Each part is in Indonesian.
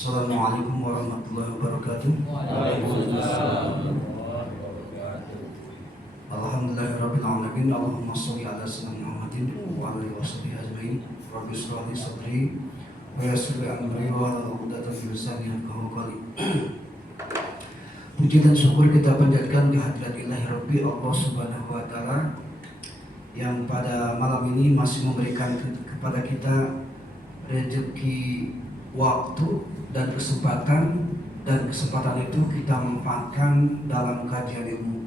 Assalamualaikum warahmatullahi wabarakatuh. Alhamdulillahirabbil alamin. Allahumma shalli ala sayyidina Muhammadin wa ala alihi washabihi ajmain. Rabbi shrah li sadri wa yassir li amri wa hlul 'uqdatam min lisani yafqahu qawli. Puji dan syukur kita panjatkan kehadirat Ilahi Rabbi Allah Subhanahu wa taala yang pada malam ini masih memberikan kepada kita rezeki, waktu dan kesempatan itu kita manfaatkan dalam kajian ilmu.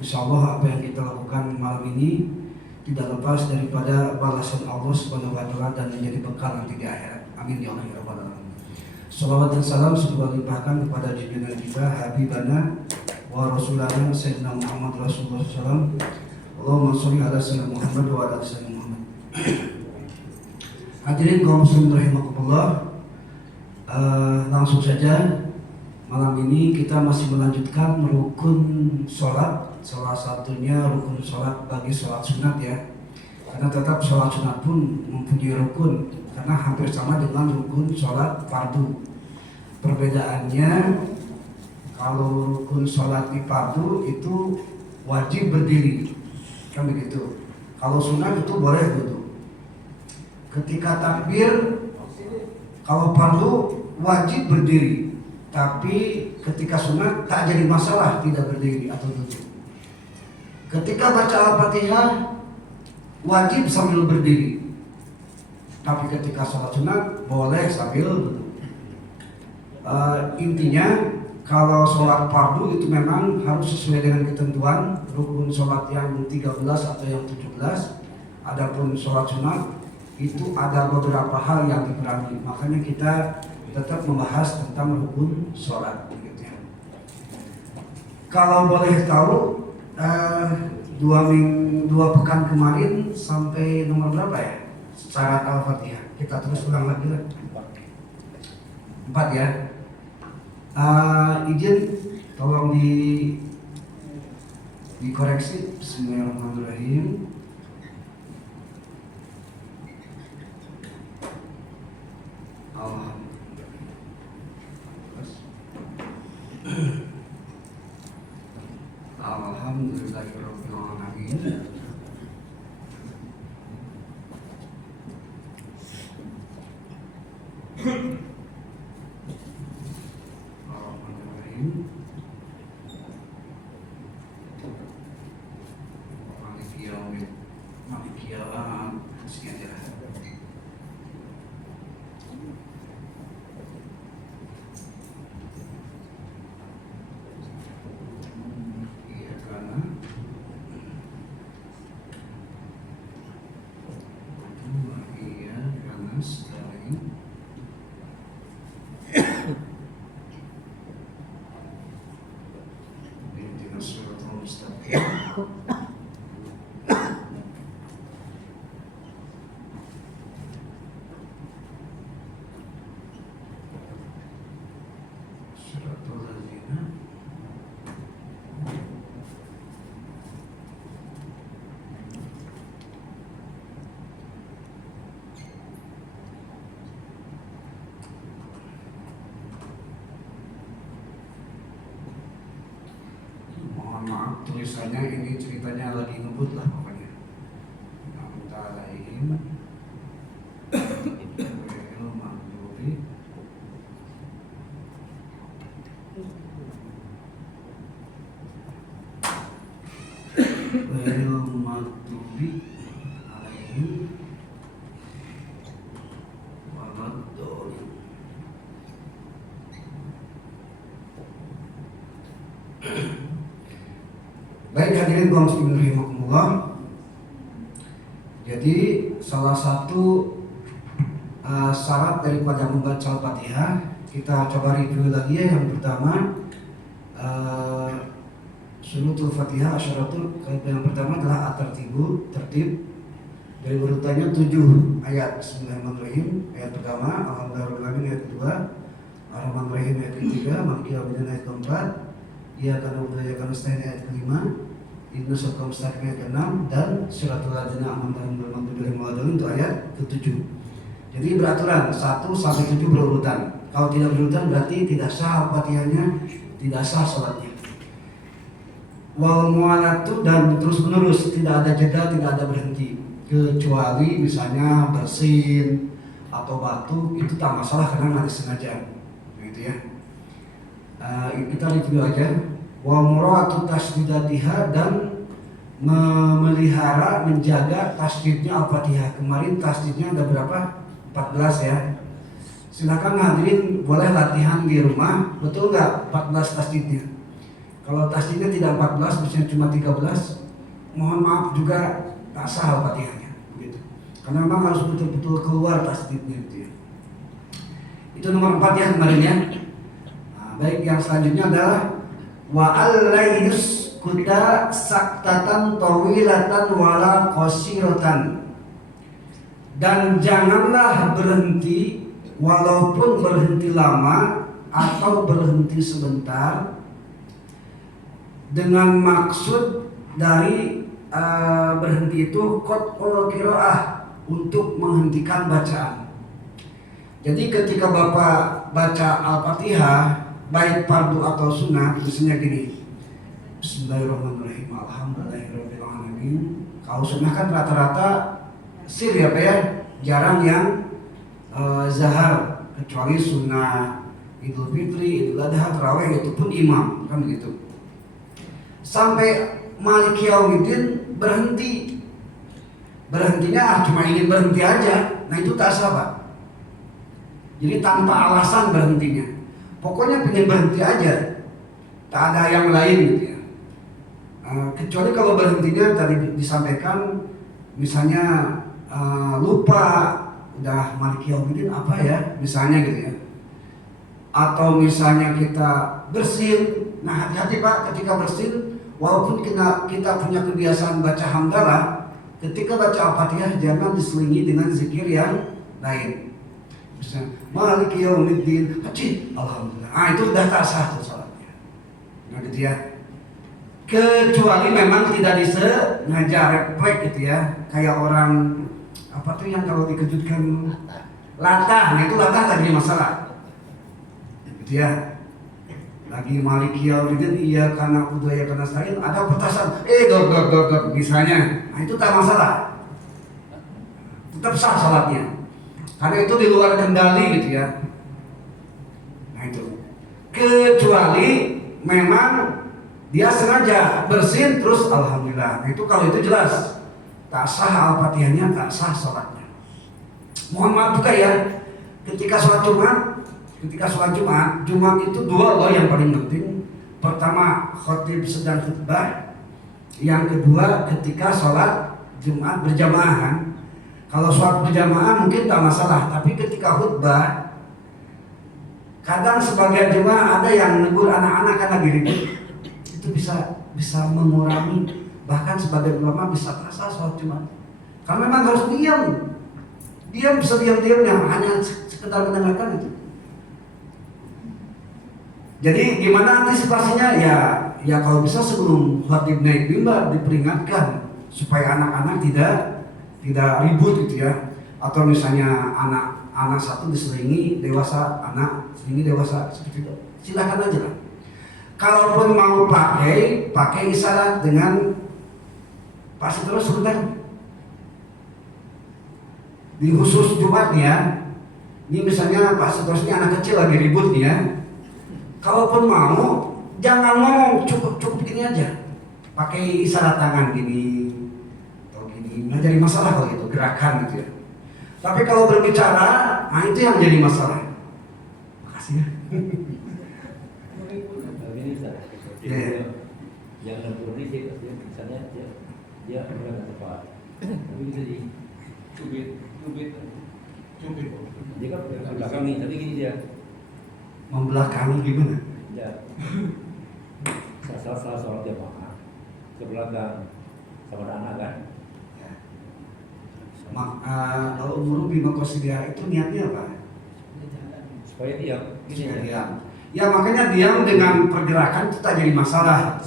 Insyaallah apa yang kita lakukan malam ini tidak lepas daripada balasan Allah Subhanahu wa taala dan menjadi bekal nanti di akhirat. Amin ya Allah ya rabbal alamin. Salawat dan salam semoga limpahkan kepada junjungan kita habibana wa rasulana sayyidina Muhammad Rasulullah sallallahu alaihi wasallam. Allahumma shalli ala sayyidina Muhammad wa ala sayyidina Muhammad. Hadirin kaum muslimin rahimakumullah. Langsung saja malam ini kita masih melanjutkan rukun sholat. Salah satunya rukun sholat bagi sholat sunat ya. Karena tetap sholat sunat pun mempunyai rukun, karena hampir sama dengan rukun sholat fardu. Perbedaannya kalau rukun sholat di fardu itu wajib berdiri, kan begitu. Kalau sunat itu boleh duduk. Ketika takbir, kalau fardu wajib berdiri, tapi ketika sunat tak jadi masalah tidak berdiri atau duduk. Ketika baca Al-Fatihah wajib sambil berdiri, tapi ketika sholat sunat boleh sambil duduk. Intinya kalau sholat fardu itu memang harus sesuai dengan ketentuan rukun sholat yang 13 atau yang 17. Adapun sholat sunat itu ada beberapa hal yang dikurangi, makanya kita tetap membahas tentang rukun sholat gitu ya. Kalau boleh tahu, dua pekan kemarin sampai nomor berapa ya syarat Al-Fatihah? Kita terus ulang lagi lah. 4 ya. Izin tolong dikoreksi. Bismillahirrahmanirrahim. Alhamdulillahirabbil alamin. Bismillahirrahmanirrahim. Maliki yaumiddin. Maaf tulisannya ini ceritanya lagi ngebut lah pokoknya. Minta alaihim Wairul maghdubi alaihim waladdallin. Baik hadirin kaum muslimin rahimakumullah. Jadi salah satu syarat daripada membaca Al-Fatihah kita coba review lagi ya. Yang pertama Surutul Fatihah asyaratul. Yang pertama adalah at-tartibu, tertib. Dari urutannya 7 ayat. Bismillahirrahmanirrahim ayat pertama, Alhamdulillahirrahmanirrahim ayat kedua, Ar-Rahmanirrahim ayat ketiga, Maliki yaumiddin ayat keempat, Iyyaka na'budu wa iyyaka nasta'in ayat kelima, Ihdinas siratal mustaqim ayat ke-6, dan Shiratal ladzina an'amta 'alaihim ghairil maghdubi 'alaihim waladdallin itu ayat ke-7. Jadi beraturan 1 sampai 7 berurutan. Kalau tidak berurutan berarti tidak sah Al-Fatihahnya, tidak sah salatnya. Wal mu'alatu, dan terus menerus, tidak ada jeda, tidak ada berhenti. Kecuali misalnya bersin atau batuk itu tak masalah karena nggak disengaja, gitu ya. Kita review aja. Wa muratu tasdidatiha, dan memelihara, menjaga tasdidnya Al-Fatihah. Kemarin tasdidnya ada berapa? 14 ya. Silakan hadirin boleh latihan di rumah, betul nggak 14 tasdidnya? Kalau tasdidnya tidak 14, misalnya cuma 13, mohon maaf juga tak sah Al-Fatihahnya, begitu. Karena memang harus betul-betul keluar tasdidnya gitu ya. Itu nomor 4 ya kemarin ya. Nah, baik, yang selanjutnya adalah wa allayyus kuda saktatan tawilatan wala qasiratan. Dan janganlah berhenti, walaupun berhenti lama atau berhenti sebentar, dengan maksud dari berhenti itu qat'ul qiraah, untuk menghentikan bacaan. Jadi ketika Bapak baca Al-Fatihah baik fardu atau sunnah, misalnya gini, Bismillahirrahmanirrahim, Alhamdulillahirabbil alamin. Kalau sunnah kan rata-rata sir ya Pak ya, jarang yang zahar, kecuali sunnah Idul Fitri, Idul Adha, Tarawih, itu pun imam kan begitu. Sampai Maliki yaumiddin berhenti. Berhentinya cuma ingin berhenti aja. Nah itu tak sah Pak. Jadi tanpa alasan berhentinya. Pokoknya pengen berhenti aja. Tak ada yang lain gitu ya. Kecuali kalau berhentinya tadi disampaikan, misalnya lupa udah Maliki yaumiddin apa ya, misalnya gitu ya. Atau misalnya kita bersin. Nah hati-hati Pak, ketika bersin, walaupun kita punya kebiasaan baca hamdalah, ketika baca Al-Fatihah jangan diselingi dengan zikir yang lain. Misalnya Maliki yaumiddin, alhamdulillah. Itu udah tak sah tuh salatnya. Nah gitu ya. Kecuali memang tidak disengaja refleks gitu ya. Kayak orang apa tuh yang kalau dikejutkan latah, nah itu latah tadi masalah. Gitu ya. Lagi Maliki yaumiddin, iya karena budaya karena nasta'in, ada petasan, dor misalnya, nah itu tak masalah, tetap sah salatnya, karena itu di luar kendali gitu ya. Nah itu, kecuali memang dia sengaja bersin terus alhamdulillah, nah itu kalau itu jelas tak sah Al-Fatihahnya, tak sah salatnya. Mohon maaf juga ya, ketika sholat Jumat itu 2 loh yang paling penting. Pertama, khatib sedang khutbah. Yang kedua, ketika sholat Jumat berjamaah. Kalau sholat berjamaah mungkin tak masalah, tapi ketika khutbah, kadang sebagian jemaah ada yang negur anak-anak kan lagi ribut. Itu bisa mengurangi, bahkan sebagian ulama bisa terasa sholat Jumat. Karena memang harus diam bisa diam-diamnya, hanya sekedar mendengarkan itu. Jadi gimana antisipasinya? Ya kalau bisa sebelum khatib naik mimbar diperingatkan supaya anak-anak tidak ribut gitu ya. Atau misalnya anak satu diselingi dewasa, anak selingi dewasa, seperti itu. Silakan aja lah. Kalaupun mau pakai isyarat dengan Pak terus sebentar. Di khusus Jumat nih ya. Ini misalnya Pak seterusnya anak kecil lagi ribut nih ya. Kalaupun mau, jangan ngomong, cukup gini aja. Pakai isyarat tangan gini atau gini. Nggak jadi masalah kalau itu gerakan gitu ya. Tapi kalau berbicara, nah itu yang jadi masalah. Makasih ya. Yang nempur ini misalnya dia berangkat tepat, tapi bisa dicubit. Dia kan belakang nih, tapi gini dia. Membelakangi gimana? Ya. Salah sholat jamaah. belakang sama anak kan. Ya. Kalau umur bima qasidah itu niatnya apa? Supaya diam. Supaya diam. Ya makanya diam dengan pergerakan itu tak jadi masalah.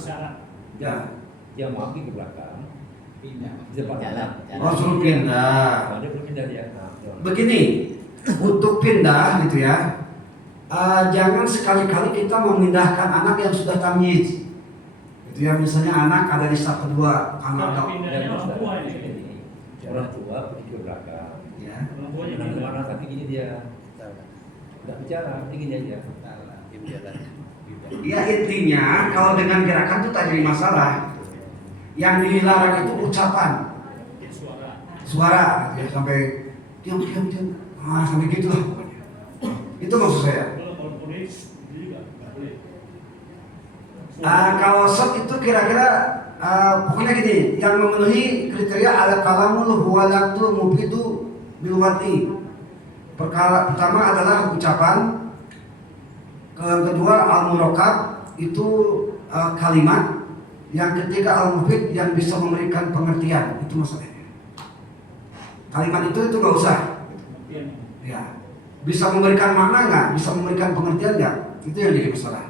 Dia mau pergi ke belakang. Di depan anak. Oh suruh pindah. Nah, dia berpindah dia. Nah, Begini, untuk pindah gitu ya, jangan sekali-kali kita memindahkan anak yang sudah tamyiz. Itu ya misalnya anak ada di saf kedua, karena ada orang tua pergi ke belakang. ya. Kemana tapi gini dia nggak bicara, ini gini aja. Ya intinya kalau dengan gerakan itu tak jadi masalah. Yang dilarang itu ucapan, suara, gitu ya, sampai diam, sampai gitu lah pokoknya. Itu maksud saya. Kalau sok itu kira-kira pokoknya gini, yang memenuhi kriteria ada kalamul huwalatu mufidu bilwati. Pertama adalah ucapan, kedua al-murakkab itu kalimat, yang ketiga al-mufid yang bisa memberikan pengertian. Itu masalahnya. Kalimat itu nggak usah. Ya, bisa memberikan makna nggak? Bisa memberikan pengertian nggak? Itu yang jadi masalah.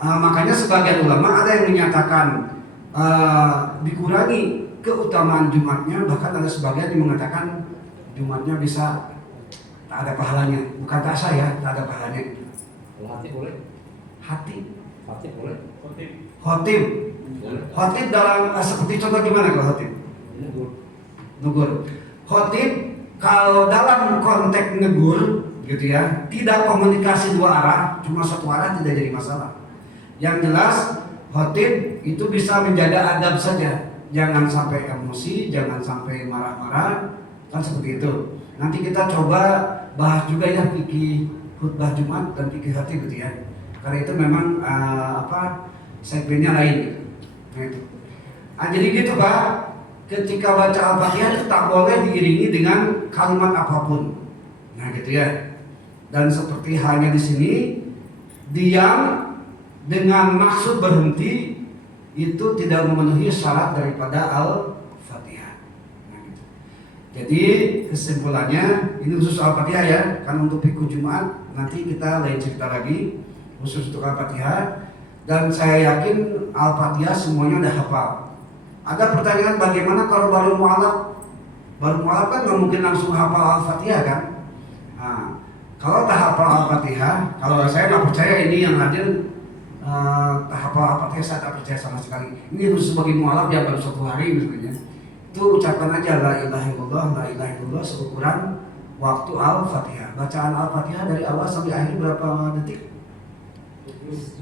Makanya sebagian ulama ada yang menyatakan dikurangi keutamaan Jumatnya, bahkan ada sebagian yang mengatakan Jumatnya bisa tak ada pahalanya. Bukan tak sah ya, tak ada pahalanya. Kalau hati boleh? Hati. Hati boleh? Khotib. Khotib dalam seperti contoh gimana kalau khotib? Negur. Khotib kalau dalam konteks negur gitu ya, tidak komunikasi dua arah, cuma satu arah tidak jadi masalah. Yang jelas khotib itu bisa menjaga adab saja, jangan sampai emosi, jangan sampai marah-marah, kan seperti itu. Nanti kita coba bahas juga ya fikih khutbah Jumat dan fikih khotib gitu ya. Karena itu memang segmennya lain gitu. Nah itu. Jadi gitu Pak, ketika baca Al-Fatihah itu tak boleh diiringi dengan kalimat apapun. Nah gitu ya. Dan seperti halnya di sini, diam dengan maksud berhenti itu tidak memenuhi syarat daripada Al-Fatihah. Nah, gitu. Jadi kesimpulannya ini khusus Al-Fatihah ya, kan untuk fikih Jumat nanti kita lain cerita lagi khusus untuk Al-Fatihah. Dan saya yakin Al-Fatihah semuanya udah hafal. Ada pertanyaan bagaimana kalau baru mualaf? Baru mualaf kan nggak mungkin langsung hafal Al-Fatihah kan? Nah, kalau tak hafal Al-Fatihah, kalau saya nggak percaya ini yang hadir tak hafal Al-Fatihah, saya tak percaya sama sekali. Ini harus sebagai mualaf yang baru 1 hari misalnya. Itu ucapan aja la ilaha illallah seukuran waktu Al-Fatihah. Bacaan Al-Fatihah dari awal sampai akhir berapa detik?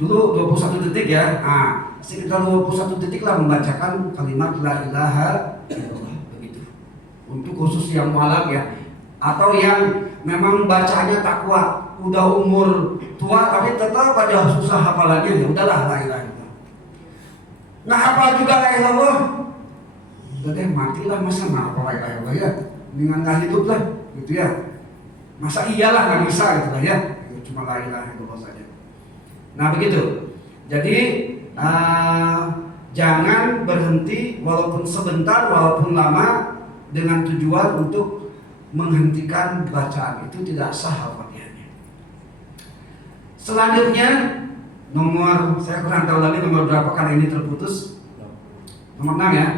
Dulu 21 detik ya. Nah, sekitar 21 detik lah membacakan kalimat la ilaha illallah begitu. Untuk khusus yang mualaf ya, atau yang memang bacaannya tak kuat, udah umur tua tapi tetap aja susah hafalannya, ya udahlah la ilaha illallah. Nggak hafal juga la ilaha illallah, udah deh matilah, masa nggak hafal la ilaha illallah ya, dengan nggak hidup lah gitu ya. Masa iyalah nggak bisa gitu lah ya, cuma la ilaha illallah saja. Nah begitu. Jadi jangan berhenti walaupun sebentar, walaupun lama, dengan tujuan untuk menghentikan bacaan, itu tidak sah Al-Fatihahnya. Selanjutnya nomor, saya kurang tahu lagi nomor berapa karena ini terputus. Nomor 6 ya.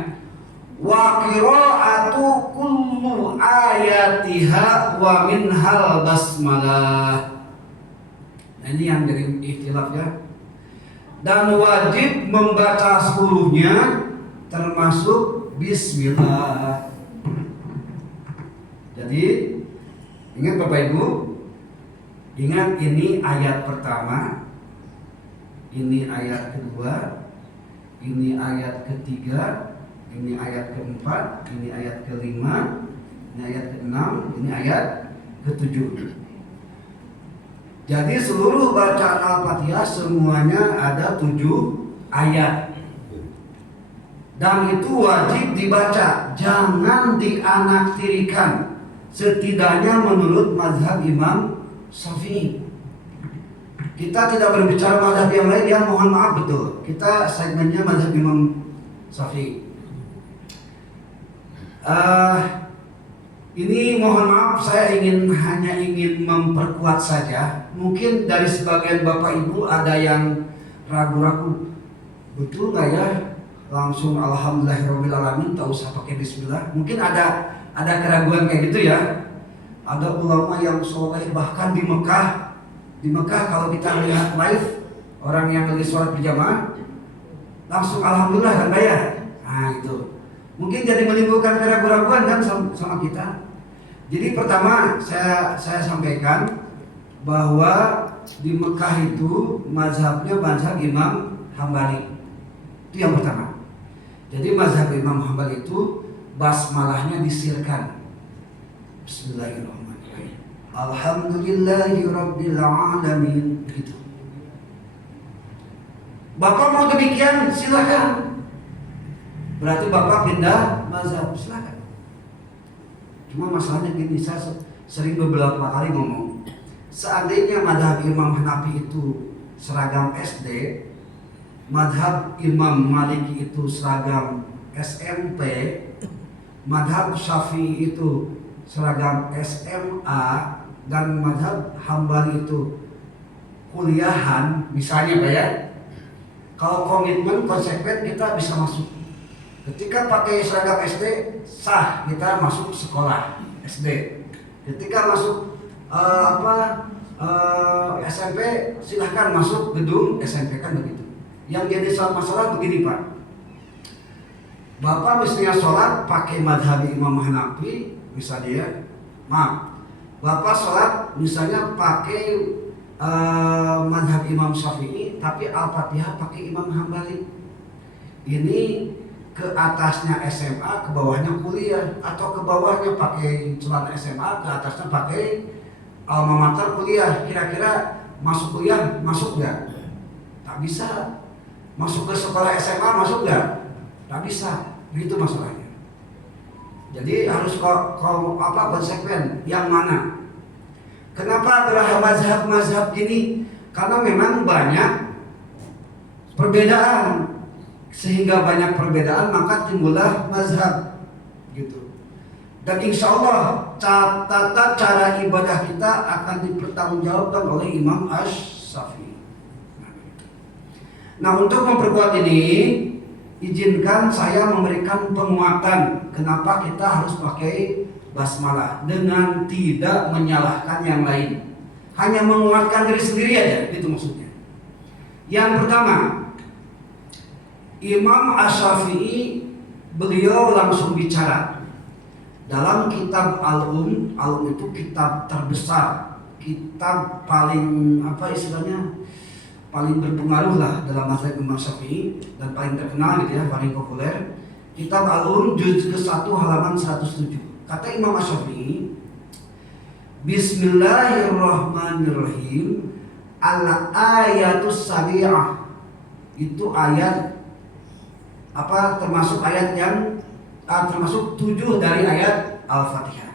Wa qira'atu kullu ayatiha wa minhal basmalah. Nah, ini yang jadi ikhtilaf ya. Dan wajib membaca seluruhnya termasuk bismillah. Jadi ingat Bapak Ibu, ingat ini ayat pertama, ini ayat kedua, ini ayat ketiga, ini ayat keempat, ini ayat kelima, ini ayat keenam, ini ayat ketujuh. Jadi seluruh bacaan Al-Fatihah semuanya ada 7 ayat. Dan itu wajib dibaca, jangan dianaktirikan. Setidaknya menurut mazhab Imam Syafi'i. Kita tidak berbicara mazhab yang lain, yang mohon maaf betul. Kita segmennya mazhab Imam Syafi'i. Ini mohon maaf, saya hanya ingin memperkuat saja. Mungkin dari sebagian Bapak Ibu ada yang ragu-ragu, betul nggak ya? Langsung alhamdulillahirobbilalamin, tak usah pakai bismillah. Mungkin ada keraguan kayak gitu ya. Ada ulama yang soleh bahkan di Mekah. Di Mekah kalau kita lihat live orang yang lagi sholat berjamaah langsung alhamdulillah kan bayar. Nah itu mungkin jadi menimbulkan keraguan-keraguan kan sama kita. Jadi pertama saya sampaikan bahwa di Mekah itu mazhabnya mazhab Imam Hambali. Itu yang pertama. Jadi mazhab Imam Hambali itu basmalahnya disirkan. Bismillahirrahmanirrahim. Alhamdulillahirabbil alamin. Begitu. Bapak mau demikian silakan. Berarti Bapak pindah mazhab, silakan. Cuma masalahnya gini, saya sering beberapa kali ngomong, seandainya mazhab Imam Hanafi itu seragam SD, mazhab Imam Maliki itu seragam SMP, mazhab Syafi'i itu seragam SMA, dan mazhab Hambali itu kuliahan, misalnya Pak ya. Kalau komitmen konsekuen kita bisa masuk. Ketika pakai seragam SD sah, kita masuk sekolah SD. Ketika masuk SMP silahkan masuk gedung SMP, kan begitu. Yang jadi masalah begini Pak, Bapak misalnya sholat pakai madhab Imam Hanafi misalnya ya, maaf, Bapak sholat misalnya pakai madhab Imam Syafi'i tapi Al-Fatihah pakai Imam Hambali. Ini ke atasnya SMA, ke bawahnya kuliah, atau ke bawahnya pakai celana SMA, ke atasnya pakai alma mater kuliah. Kira-kira masuk kuliah masuk nggak? Tak bisa. Masuk ke sekolah SMA masuk nggak? Tak bisa. Begitu masalahnya. Jadi harus konsekuen. Yang mana? Kenapa beragam mazhab gini? Karena memang banyak perbedaan. Sehingga banyak perbedaan maka timbullah mazhab gitu. Dan insya Allah catatan cara ibadah kita akan dipertanggungjawabkan oleh Imam Asy-Syafi'i. Nah untuk memperkuat ini, izinkan saya memberikan penguatan kenapa kita harus pakai basmalah dengan tidak menyalahkan yang lain, hanya menguatkan diri sendiri aja, itu maksudnya. Yang pertama, Imam Asy-Syafi'i beliau langsung bicara dalam kitab Al-Um. Al-Um itu kitab terbesar, kitab paling paling berpengaruh lah dalam mazhab Imam Syafi'i dan paling terkenal gitu ya, paling populer. Kitab Al-Um juz ke-1 halaman 107. Kata Imam Asy-Syafi'i, Bismillahirrahmanirrahim, al-ayatus sabi'ah. Itu ayat termasuk ayat yang termasuk 7 dari ayat Al-Fatihah.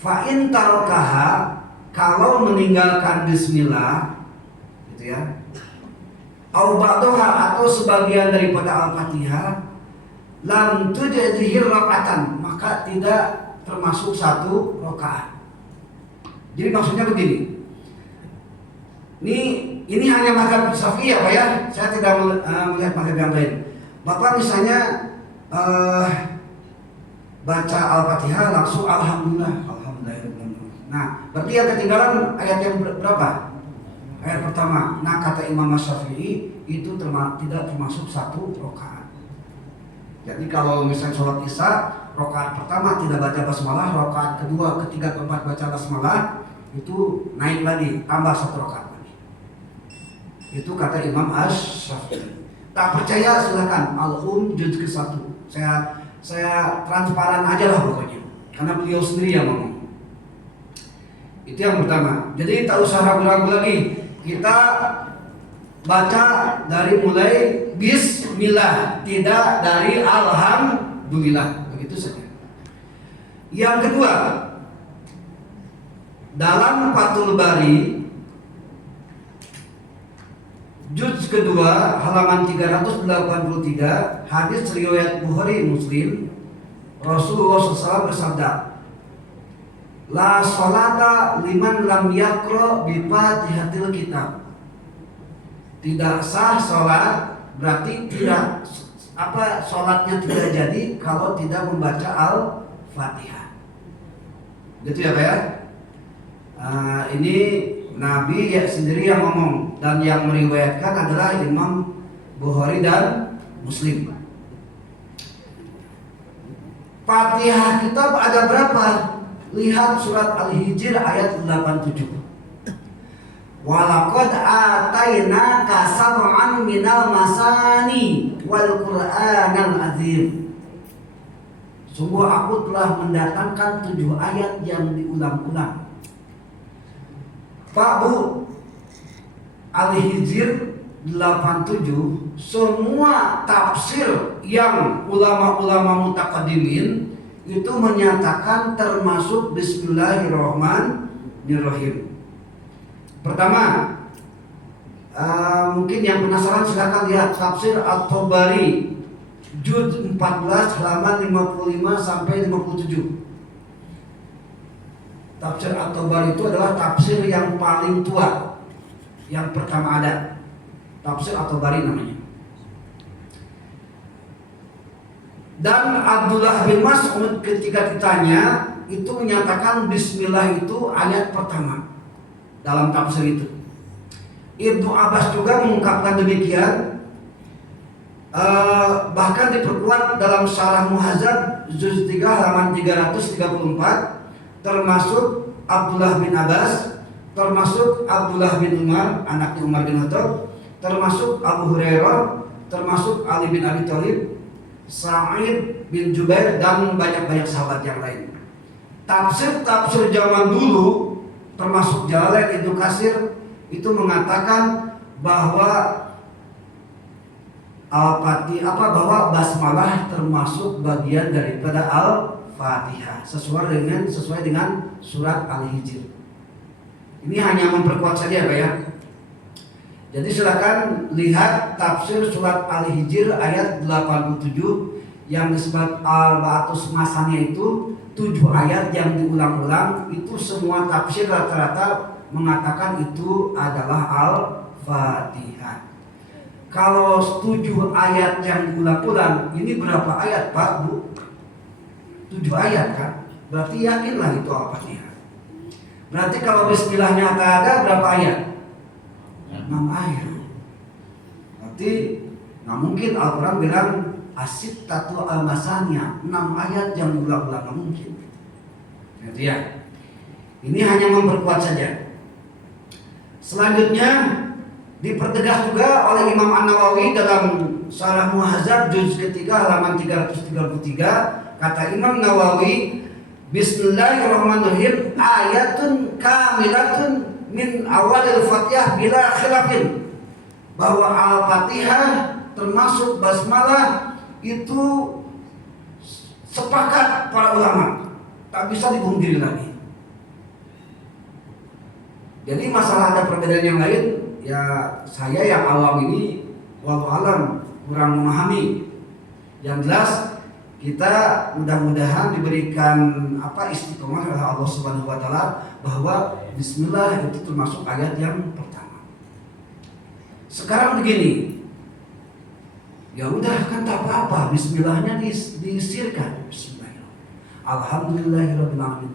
Fa in tarakaha, kalau meninggalkan bismillah gitu ya, au ba'daha, atau sebagian daripada Al-Fatihah, lam tujadihi raka'atan, maka tidak termasuk satu rakaat. Jadi maksudnya begini. Ini hanya mazhab Syafi'i ya Pak ya. Saya tidak melihat mazhab yang lain. Bapak misalnya baca Al-Fatihah langsung alhamdulillah. Nah, berarti yang ketinggalan ayat yang berapa? Ayat pertama. Nah, kata Imam Syafi'i itu tidak termasuk satu rakaat. Jadi kalau misalnya sholat Isya, rakaat pertama tidak baca basmalah, rakaat kedua, ketiga, keempat baca basmalah, itu naik lagi, tambah satu rakaat lagi. Itu kata Imam Asy-Syafi'i. Tak percaya silakan, Al-Um juz ke-1. Saya transparan aja lah pokoknya, karena beliau sendiri yang ngomong. Itu yang pertama. Jadi tak usah ragu-ragu lagi. Kita baca dari mulai Bismillah, tidak dari Alhamdulillah, begitu saja. Yang kedua, dalam Fathul Bari juz kedua halaman 383, hadis riwayat Bukhari Muslim. Rasulullah SAW bersabda, la sholata liman lam yaqra bi Fatihatil kitab. Tidak sah sholat, berarti tidak sholatnya tidak jadi kalau tidak membaca Al-Fatihah. Gitu ya Pak ya. Ini Nabi ya sendiri yang ngomong, dan yang meriwayatkan adalah Imam Bukhari dan Muslim. Fatihah kitab ada berapa? Lihat surat Al-Hijr ayat 87. Walaqad atainaka sab'an minal masani wal Qur'anal azim. Sungguh aku telah mendatangkan 7 ayat yang diulang-ulang. Pak Bu, Al-Hijr 87, semua tafsir yang ulama-ulama mutaqaddimin itu menyatakan termasuk Bismillahirrahmanirrahim. Pertama, mungkin yang penasaran silakan lihat tafsir At-Tabari juz 14 halaman 55 sampai 57. Tafsir At-Tabari itu adalah tafsir yang paling tua, yang pertama ada. Tafsir At-Tabari namanya. Dan Abdullah bin Mas'ud ketika ditanya itu menyatakan Bismillah itu ayat pertama dalam tafsir itu. Ibnu Abbas juga mengungkapkan demikian. Bahkan diperkuat dalam Syarah Muhadzab juz 3 halaman 334, termasuk Abdullah bin Abbas, termasuk Abdullah bin Umar, anaknya Umar bin Khattab, termasuk Abu Hurairah, termasuk Ali bin Abi Thalib, Sa'id bin Jubair, dan banyak-banyak sahabat yang lain. Tafsir-tafsir zaman dulu termasuk Jalalain, Ibnu Katsir itu mengatakan bahwa Al-Fatihah bahwa basmalah termasuk bagian daripada Al-Fatihah sesuai dengan surat Al-Hijr. Ini hanya memperkuat saja Pak ya. Jadi silakan lihat tafsir surat Al-Hijr ayat 87 yang disebut Al-Ba'atus Masanya itu 7 ayat yang diulang-ulang. Itu semua tafsir rata-rata mengatakan itu adalah Al-Fatihah. Kalau 7 ayat yang diulang-ulang, ini berapa ayat Pak Bu? 7 ayat kan? Berarti yakinlah itu Al-Fatihah. Berarti kalau bismillahnya tak ada, berapa ayat? 6 ayat. Berarti nggak mungkin Al-Quran bilang asyid tatu al-masanya 6 ayat yang diulang-ulang, nggak mungkin. Jadi ya, ini hanya memperkuat saja. Selanjutnya dipertegas juga oleh Imam An-Nawawi dalam Syarah Muhadzab juz ketiga halaman 333. Kata Imam Nawawi, Bismillahirrahmanirrahim ayatun kamilatun min awalil Fatihah bila khilafin. Bahwa Al-Fatihah termasuk basmalah itu sepakat para ulama, tak bisa dipungkiri lagi. Jadi masalah ada perbedaan yang lain, ya saya yang awam ini wallahu alam kurang memahami. Yang jelas kita mudah-mudahan diberikan istiqomah oleh Allah Subhanahu wa taala bahwa bismillah itu termasuk ayat yang pertama. Sekarang begini. Ya udah kan tak apa-apa, bismillahnya disirkan. Bismillah. Alhamdulillahirabbil alamin.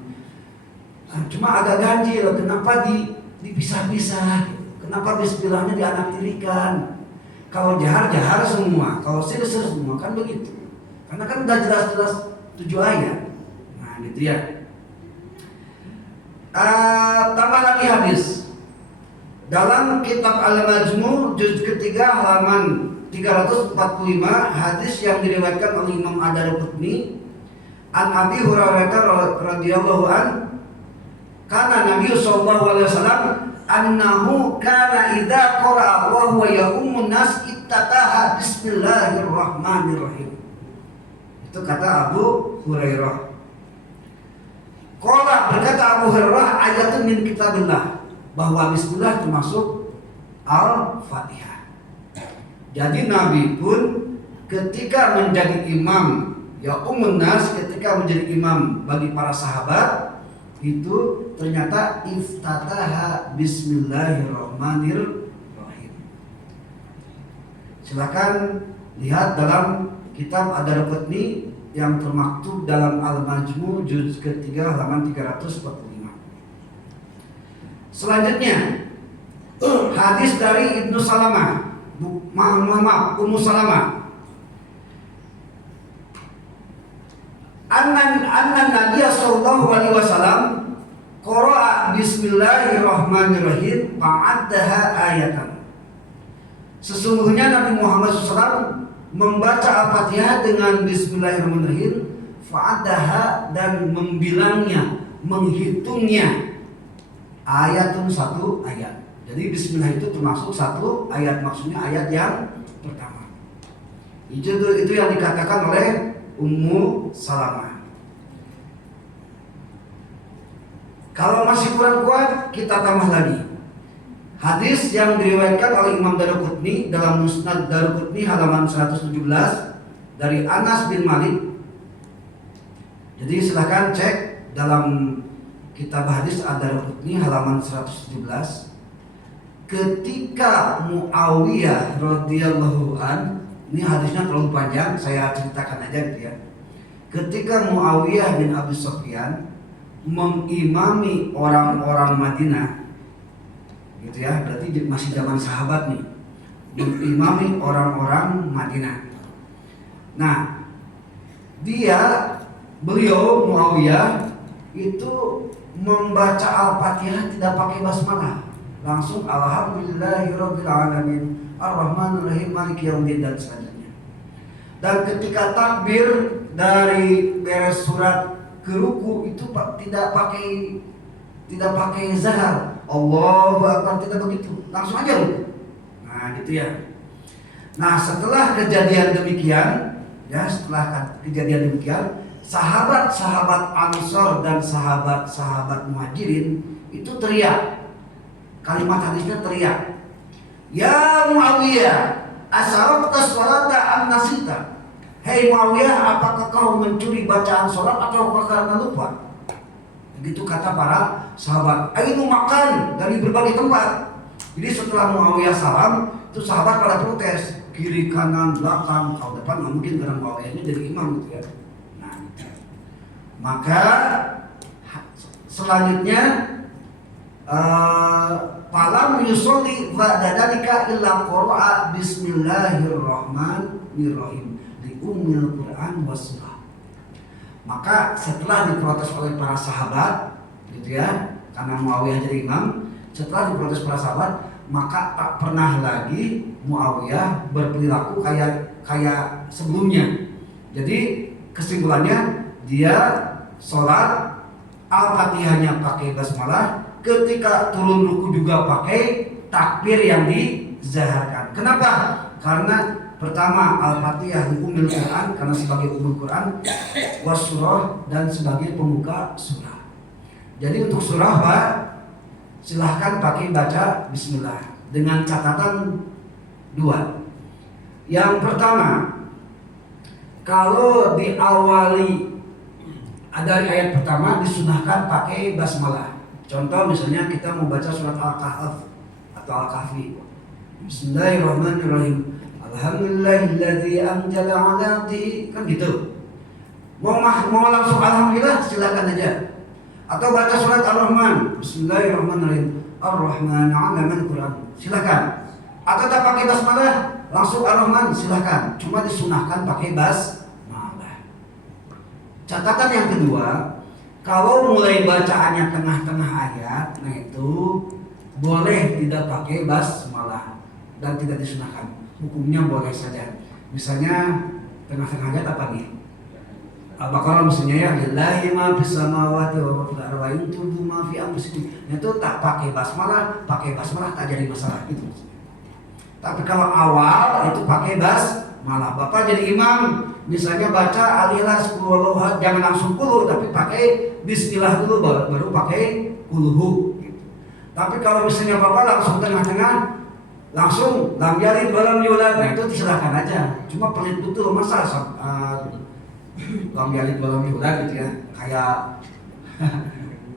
Cuma agak ganjil, kenapa dipisah-pisah? Kenapa bismillahnya dianaktirikan? Kalau jahar semua, kalau sir semua, kan begitu. Karena kan udah jelas-jelas 7 ayat. Nah gitu ya. Tambah lagi hadis dalam kitab Al-Majmu' juz ketiga halaman 345, hadis yang diriwayatkan oleh Imam Ad-Darqutni an Abi Hurairah radhiyallahu an kana Nabi sallallahu alaihi wasallam annahu kana idza qara'a wa huwa ya'ummun nas ittataha bismillahirrahmanirrahim. Itu kata Abu Hurairah. Qala berkata Abu Hurairah ayatun min kitabillah, bahwa bismillah termasuk Al-Fatihah. Jadi Nabi pun ketika menjadi imam, ya ummun nas, ketika menjadi imam bagi para sahabat itu ternyata iftataha bismillahirrahmanirrahim. Silakan lihat dalam kitab Ad-Daraqutni yang termaktub dalam Al-Majmu' juz ketiga halaman 345. Selanjutnya hadis dari Ibnu Salamah, Ummu Salamah. Anna Nabiy sallallahu alaihi wasallam qara'a bismillahirrahmanirrahim fa'addaha ayatan. Sesungguhnya Nabi Muhammad SAW membaca Al-Fatihah dengan bismillahirrahmanirrahim, fa'addaha, dan membilangnya, menghitungnya, ayatun, satu ayat. Jadi bismillah itu termasuk satu ayat, maksudnya ayat yang pertama. Itu yang dikatakan oleh Ummu Salamah. Kalau masih kurang kuat, kita tambah lagi. Hadis yang diriwayatkan oleh Imam Daraqutni dalam Musnad Daraqutni halaman 117 dari Anas bin Malik. Jadi silahkan cek dalam kitab hadis Ad-Daraqutni halaman 117. Ketika Muawiyah radhiyallahu an, ini hadisnya terlalu panjang, saya ceritakan aja gitu ya. Ketika Muawiyah bin Abi Sufyan mengimami orang-orang Madinah, gitu ya, berarti masih zaman sahabat nih, mengimami orang-orang Madinah. Nah, beliau Muawiyah itu membaca Al-Fatihah tidak pakai basmalah, langsung alhamdulillahirabbil alamin arrahmanirrahim maliki yaumiddin dan selanjutnya. Dan ketika takbir dari beres surat ke ruku itu tidak pakai zahar, Allahu akbar, tidak begitu, langsung aja ruku. Nah, gitu ya. Nah, setelah kejadian demikian, sahabat-sahabat Ansor dan sahabat-sahabat Muhajirin itu teriak. Kalimat hadisnya teriak, ya Muawiyah, asarafta sholata am nasita. Hei Muawiyah, apakah kau mencuri bacaan sholat atau karena lupa? Begitu kata para sahabat. Ainu makan dari berbagai tempat. Jadi setelah Muawiyah salam, itu sahabat pada protes, kiri kanan belakang, kalau depan nggak mungkin karena Muawiyah ini jadi imam gitu ya. Nah, maka selanjutnya falam yusolli ba'da dzalika illa qara'a bismillahirrahmanirrahim li ummil Qur'an was surah. Maka setelah diprotes oleh para sahabat gitu ya, karena Muawiyah jadi imam, setelah diprotes para sahabat, maka tak pernah lagi Muawiyah berperilaku kayak sebelumnya. Jadi kesimpulannya dia sholat Al-Fatihahnya pakai basmalah, ketika turun ruku juga pakai takbir yang dizaharkan. Kenapa? Karena pertama Al-Fatihah di ummul Quran, karena sebagai ummul Quran, was surah, dan sebagai pembuka surah. Jadi untuk surah Pak, silahkan pakai baca bismillah dengan catatan dua. Yang pertama, kalau diawali dari ayat pertama disunahkan pakai basmalah. Contoh misalnya kita mau baca surat Al-Kahf atau Al-Kahfi. Bismillahirrahmanirrahim. Alhamdulillahilladzi anzala 'ala 'abdihi, kan gitu. Mau langsung alhamdulillah silakan aja. Atau baca surat Ar-Rahman. Bismillahirrahmanirrahim. Ar-Rahman 'allamal Qur'an. Silakan. Atau tak pakai basmalah, langsung Ar-Rahman silakan. Cuma disunahkan pakai basmalah. Catatan yang kedua, kalau mulai bacaannya tengah-tengah ayat, nah itu boleh tidak pakai basmalah dan tidak disunahkan. Hukumnya boleh saja. Misalnya tengah-tengah ayat apa nih? Al-Baqarah misalnya ya, lillahi ma fis samawati wa fil ardi wa in tubu ma fi anfusikum. Itu tak pakai basmalah tak jadi masalah itu. Tapi kalau awal itu pakai basmalah. Bapak jadi imam, misalnya baca Al-Ikhlas, Qul huwallahu, jangan langsung qul, tapi pakai bismillah dulu baru pakai qul hu gitu. Tapi kalau misalnya Bapak langsung tengah-tengah langsung lam yalid walam yulad, nah itu diserahkan aja. Cuma pelit betul masa lam yalid walam yulad gitu ya, kayak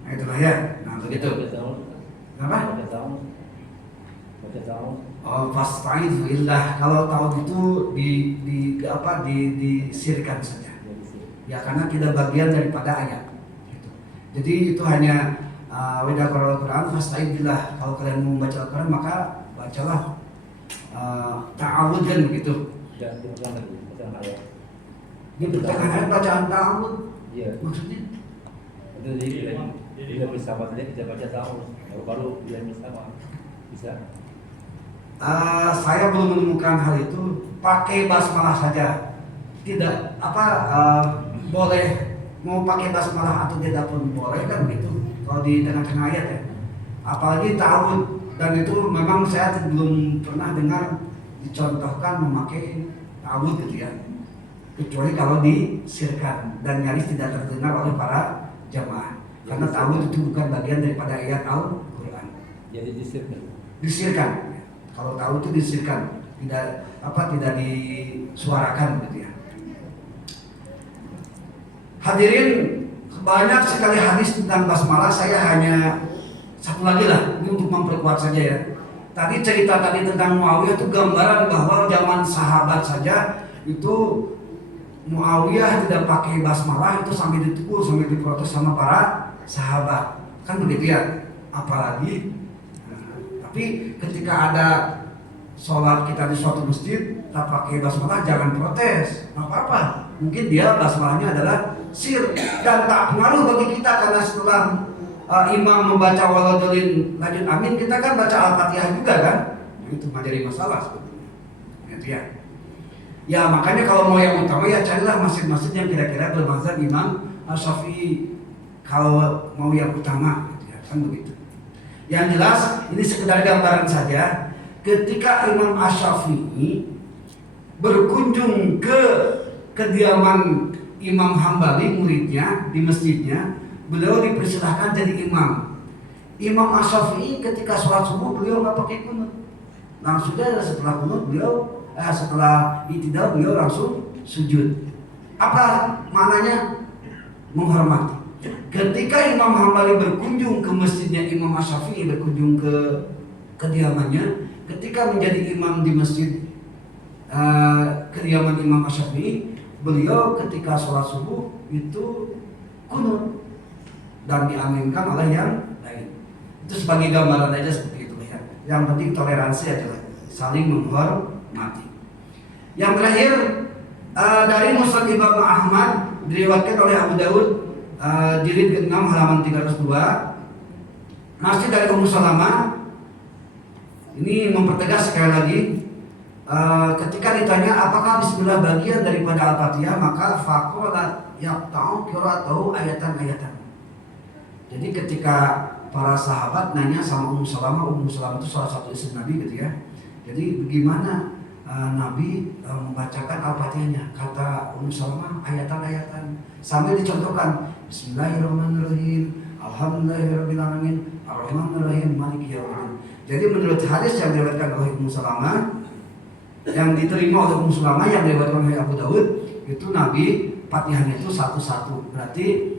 nah itulah ya. Nah begitu. Kenapa? Baca tahun. Oh, fasta'idzu billah. Kalau tahu itu disirkan saja. Ya karena tidak bagian daripada ayat. Gitu. Jadi itu hanya weda Al-Quran fasta'idz billah. Kalau kalian mau membaca Al-Quran maka bacalah ta'awudz kan begitu. Dan diulang lagi, bacaan ayat. Di pertengahan ayat bacaan ta'awudz. Iya. Maksudnya? Itu jadi bila bersama dia kita baca tahun. Baru bila bersama bisa. Saya belum menemukan hal itu. Pakai basmalah saja. Tidak boleh mau pakai basmalah atau tidak pun boleh kan begitu. Kalau di tengah-tengah ayat ya. Apalagi ta'awudz, dan itu memang saya belum pernah dengar dicontohkan memakai ta'awudz gitu ya. Kecuali kalau disirkan dan nyaris tidak terdengar oleh para jamaah. Karena ta'awudz itu bukan bagian daripada ayat Al-Quran. Jadi Disirkan. Kalau tahu itu disirkan, tidak disuarakan gitu ya. Hadirin, banyak sekali hadis tentang basmalah. Saya hanya satu lagi lah, ini untuk memperkuat saja ya. Tadi cerita tentang Muawiyah itu gambaran bahwa zaman sahabat saja itu Muawiyah tidak pakai basmalah itu sampai ditegur, sampai diprotes sama para sahabat. Kan begitu ya. Apalagi tapi ketika ada sholat kita di suatu masjid tak pakai basmalah, jangan protes, nggak apa-apa. Mungkin dia basmalahnya adalah sir dan tak pengaruh bagi kita, karena setelah imam membaca waladolin lanjut amin, kita kan baca al-fatihah juga kan. Nah, itu menjadi masalah sebetulnya. Gitu ya. Ya makanya kalau mau yang utama ya carilah masjid-masjid yang kira-kira bermazhab Imam Syafi'i kalau mau yang utama, gitu ya, kan begitu. Yang jelas ini sekedar gambaran saja. Ketika Imam Asy-Syafi'i berkunjung ke kediaman Imam Hambali muridnya di masjidnya, beliau dipersilahkan jadi imam. Imam Asy-Syafi'i ketika sholat subuh beliau nggak pakai kunut. Nah sudah setelah kunut beliau setelah itidal beliau langsung sujud. Apa maknanya? Menghormati. Ketika Imam Hambali berkunjung ke masjidnya Imam Asy-Syafi'i, berkunjung ke kediamannya, ketika menjadi imam di masjid kediaman Imam Asy-Syafi'i, beliau ketika sholat subuh itu kunut dan diaminkan oleh yang lain. Itu sebagai gambaran aja seperti itu ya. Yang penting toleransi aja lah, saling menghormati. Yang terakhir dari Musnad Imam Ahmad diriwayatkan oleh Abu Daud jilid ke-6 halaman 302, masih dari Ummu Salamah. Ini mempertegas sekali lagi, ketika ditanya apakah bismillah bagian daripada Al-Fatihah, maka faqala yaqta'u qira'atahu ayatan-ayatan. Jadi ketika para sahabat nanya sama Ummu Salamah itu salah satu istri Nabi gitu ya. Jadi bagaimana Nabi membacakan Al-Fatihahnya? Kata Ummu Salamah ayatan-ayatan sambil dicontohkan Bismillahirrahmanirrahim, Alhamdulillahirrahmanirrahim, Ar-Rahmanirrahim, Maliki Yaumiddin. Jadi menurut hadis yang diriwayatkan oleh Ummu Salamah, yang diterima oleh Ummu Salamah, yang diriwayatkan oleh Abu Daud, itu Nabi Fatihahnya itu satu-satu. Berarti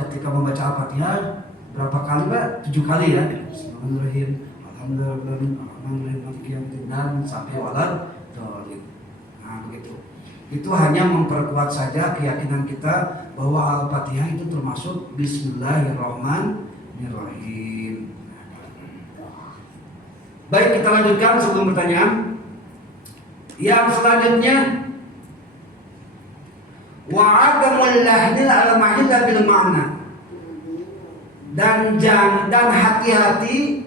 ketika membaca Al-Fatihah berapa kali Pak? 7 kali ya. Bismillahirrahmanirrahim, Alhamdulillahirrahmanirrahim, Ar-Rahmanirrahim, Maliki Yaumiddin, dan sampai walad dhalin. Nah begitu. Itu hanya memperkuat saja keyakinan kita bahwa Al-Fatihah itu termasuk Bismillahirrahmanirrahim. Baik, kita lanjutkan sebelum pertanyaan. Yang selanjutnya, wa'adamul lahnil al-mahilla bil ma'na. Dan hati-hati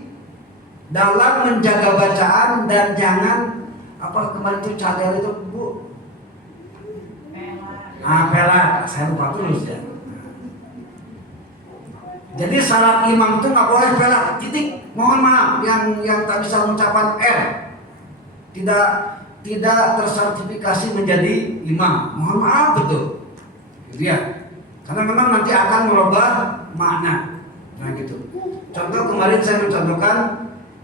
dalam menjaga bacaan dan jangan kemarin itu cadel itu Bu. Pelat, saya lupa tulis ya. Jadi salat imam itu nggak boleh pelat, titik. Mohon maaf yang tak bisa mengucapkan R, tidak tersertifikasi menjadi imam. Mohon maaf betul, gitu ya. Karena memang nanti akan merubah makna. Nah gitu. Contoh kemarin saya mencontohkan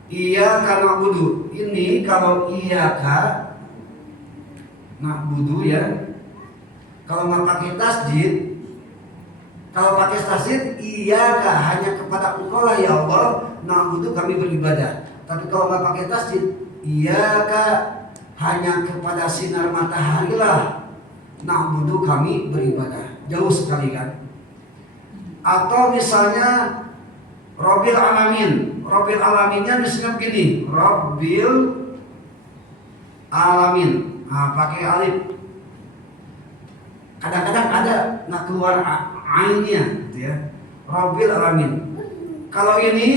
Iyyaka na'budu. Ini kalau iyyaka na'budu ya. Kalau nggak pakai tasdid, kalau pakai tasdid iyyaka hanya kepada Engkau lah ya Allah na'budu kami beribadah. Tapi kalau nggak pakai tasdid iyyaka hanya kepada sinar matahari lah na'budu kami beribadah. Jauh sekali kan? Atau misalnya Rabbil Alamin. Rabbil Alaminnya misalnya begini, Rabbil Alamin. Nah, pakai alif. Kadang-kadang ada nggak keluar ainnya, gitu ya. Rabbil Alamin. Kalau ini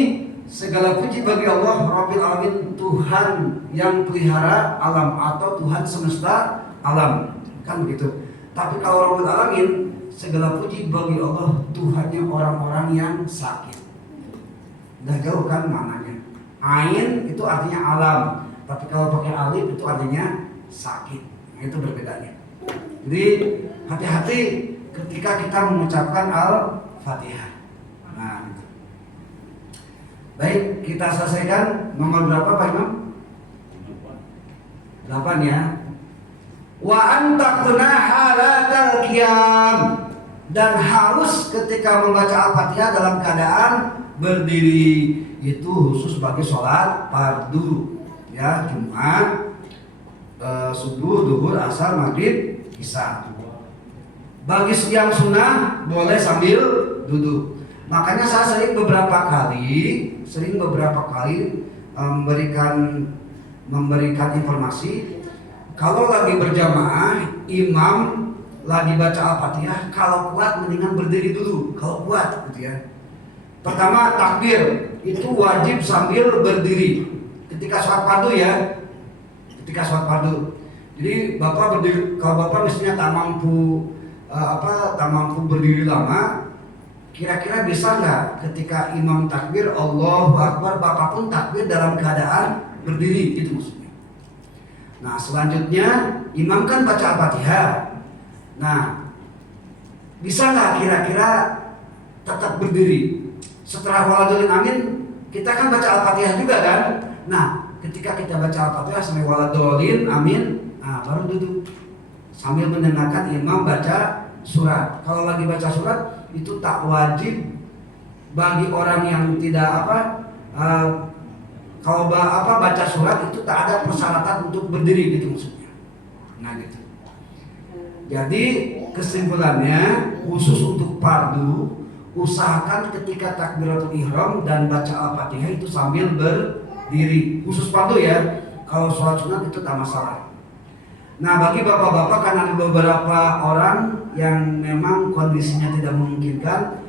segala puji bagi Allah, Rabbil Alamin, Tuhan yang pelihara alam atau Tuhan semesta alam, kan begitu. Tapi kalau Rabbil Alamin, segala puji bagi Allah, Tuhannya orang-orang yang sakit. Udah jauh kan maknanya. Ain itu artinya alam, tapi kalau pakai alif itu artinya sakit. Nah, itu berbedanya. Jadi hati-hati ketika kita mengucapkan Al-Fatihah. Nah, gitu. Baik, kita selesaikan nomor berapa Pak Imam? 8 ya. Wa antakuna halatal qiyam, dan harus ketika membaca Al-Fatihah dalam keadaan berdiri. Itu khusus bagi sholat fardu ya, Jumat, subuh, duhur, asar, maghrib, isya. Bagi yang sunnah boleh sambil duduk. Makanya saya sering beberapa kali memberikan informasi, kalau lagi berjamaah imam lagi baca Al-Fatihah, kalau kuat mendingan berdiri dulu, kalau kuat gitu ya. Pertama takbir itu wajib sambil berdiri ketika sholat fardu ya, ketika sholat fardu. Jadi bapak berdiri, kalau bapak misalnya tak mampu berdiri lama, kira-kira bisa nggak ketika imam takbir Allahu Akbar, bapak pun takbir dalam keadaan berdiri, gitu maksudnya. Nah selanjutnya imam kan baca Al-Fatihah. Nah bisa nggak kira-kira tetap berdiri? Setelah waladolin amin, kita kan baca Al-Fatihah juga kan. Nah ketika kita baca Al-Fatihah sampai waladolin amin, nah baru duduk sambil mendengarkan imam baca surat. Kalau lagi baca surat itu tak wajib bagi orang yang tidak kalau baca surat itu tak ada persyaratan untuk berdiri, gitu maksudnya. Nah gitu. Jadi kesimpulannya khusus untuk fardu, usahakan ketika takbiratul ihram dan baca Al-Fatihah itu sambil berdiri. Khusus fardu ya. Kalau sholat sunat itu tak masalah. Nah bagi bapak-bapak, kan ada beberapa orang yang memang kondisinya tidak memungkinkan,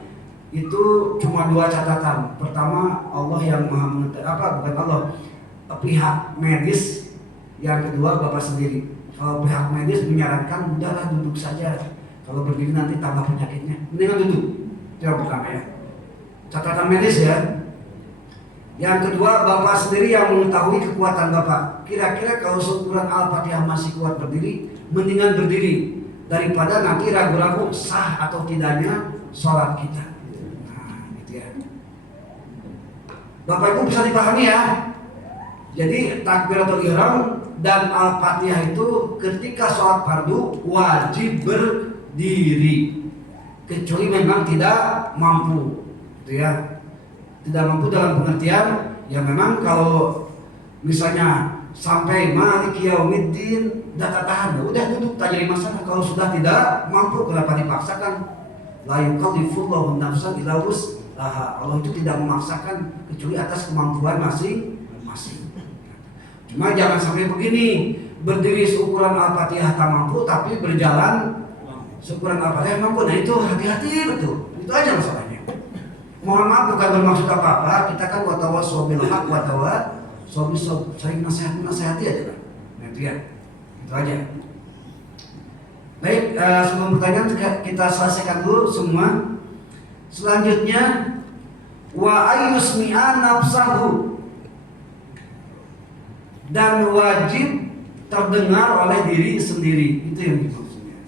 itu cuma 2 catatan. Pertama, Allah yang maha bukan Allah, pihak medis. Yang kedua, bapak sendiri. Kalau pihak medis menyarankan udahlah duduk saja, kalau berdiri nanti tambah penyakitnya, mendingan duduk. Itu yang pertama ya, catatan medis ya. Yang kedua, bapak sendiri yang mengetahui kekuatan bapak. Kira-kira kalau seukuran Al-Fatihah masih kuat berdiri, mendingan berdiri daripada nanti ragu-ragu sah atau tidaknya sholat kita. Nah, gitu ya. Bapak Ibu bisa dipahami ya. Jadi takbiratul ihram dan Al-Fatihah itu ketika sholat fardu wajib berdiri, kecuali memang tidak mampu, gitu ya. Tidak mampu dalam pengertian ya, memang kalau misalnya sampai maliki yaumiddin data tahan, ya udah duduk, tak jadi masalah. Kalau sudah tidak mampu, kenapa dipaksakan? La yukallifullahu nafsan illa wus'aha. Allah itu tidak memaksakan kecuali atas kemampuan masing-masing. Cuma jangan sampai begini, berdiri seukuran Al-Fatihah tak mampu, tapi berjalan seukuran Al-Fatihah mampu. Nah itu hati-hati betul. Itu aja masalahnya. Mohon maaf, bukan bermaksud apa-apa. Kita kan watawassaw bil haq watawassaw bis sabr, sering nasihati aja kan. Nah itu ya. Itu aja. Baik, sebelum pertanyaan kita selesaikan dulu semua. Selanjutnya, wa ayyusmi'a nafsahu, dan wajib terdengar oleh diri sendiri. Itu yang dimaksudnya.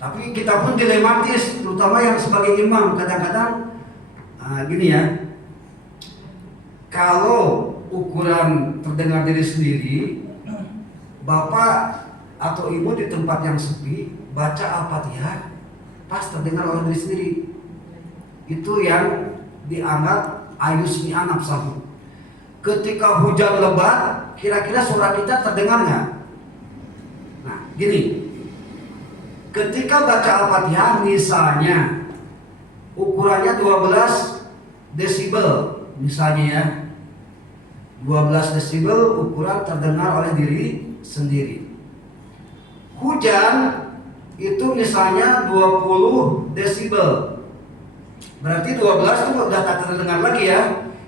Tapi kita pun dilematis, terutama yang sebagai imam. Kadang-kadang gini ya, Kalau ukuran terdengar diri sendiri, bapak atau ibu di tempat yang sepi baca Al-Fatihah pas terdengar oleh diri sendiri, itu yang dianggap ayusmi'a nafsahu. Ketika hujan lebat, kira-kira suara kita terdengar nggak? Nah, gini, ketika baca Al-Fatihah misalnya ukurannya 12 desibel misalnya ya, 12 desibel ukuran terdengar oleh diri sendiri. Hujan itu misalnya 20 desibel, berarti 12 itu udah tak terdengar lagi ya.